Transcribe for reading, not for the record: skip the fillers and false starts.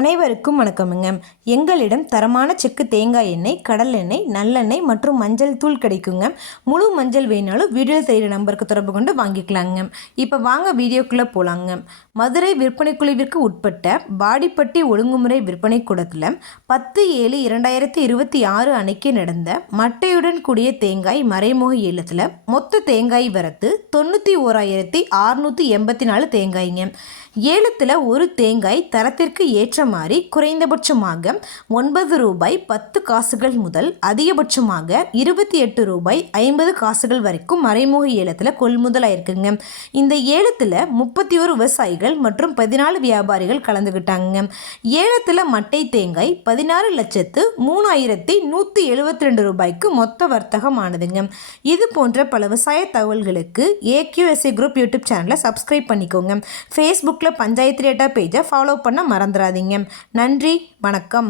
அனைவருக்கும் வணக்கமுங்க. எங்களிடம் தரமான செக்கு தேங்காய் எண்ணெய், கடல் எண்ணெய், நல்லெண்ணெய் மற்றும் மஞ்சள் தூள் கிடைக்குங்க. முழு மஞ்சள் வேணாலும் வீடியோ தெரிகிற நம்பருக்கு தொடர்பு கொண்டு வாங்கிக்கலாங்க. இப்போ வாங்க வீடியோக்குள்ளே போகலாங்க. மதுரை விற்பனை குழுவிற்கு உட்பட்ட பாடிப்பட்டி ஒழுங்குமுறை விற்பனை கூடத்தில் 10/7/2026 அன்னைக்கு நடந்த மட்டையுடன் கூடிய தேங்காய் மறைமுக ஏலத்தில் மொத்த தேங்காய் வரத்து 91,684 தேங்காய்ங்க. ஏலத்தில் ஒரு தேங்காய் தரத்திற்கு ஏற்ற மாதிரி குறைந்தபட்சமாக ₹9.10 முதல் அதிகபட்சமாக ₹28.50 வரைக்கும் மறைமுக ஏலத்தில் கொள்முதல் ஆயிருக்குங்க. இந்த ஏலத்தில் 31 விவசாயிகள் மற்றும் 14 வியாபாரிகள் கலந்துக்கிட்டாங்க. ஏலத்தில் மட்டை தேங்காய் ₹16,03,172 மொத்த வர்த்தகமானதுங்க. இது போன்ற பல விவசாய தகவல்களுக்கு AQSA குரூப் யூடியூப் சேனலை சப்ஸ்கிரைப் பண்ணிக்கோங்க. ஃபேஸ்புக்கில் பஞ்சாயத்து டேட்டா பேஜை ஃபாலோ பண்ண மறந்துடாதீங்க. நன்றி, வணக்கம்.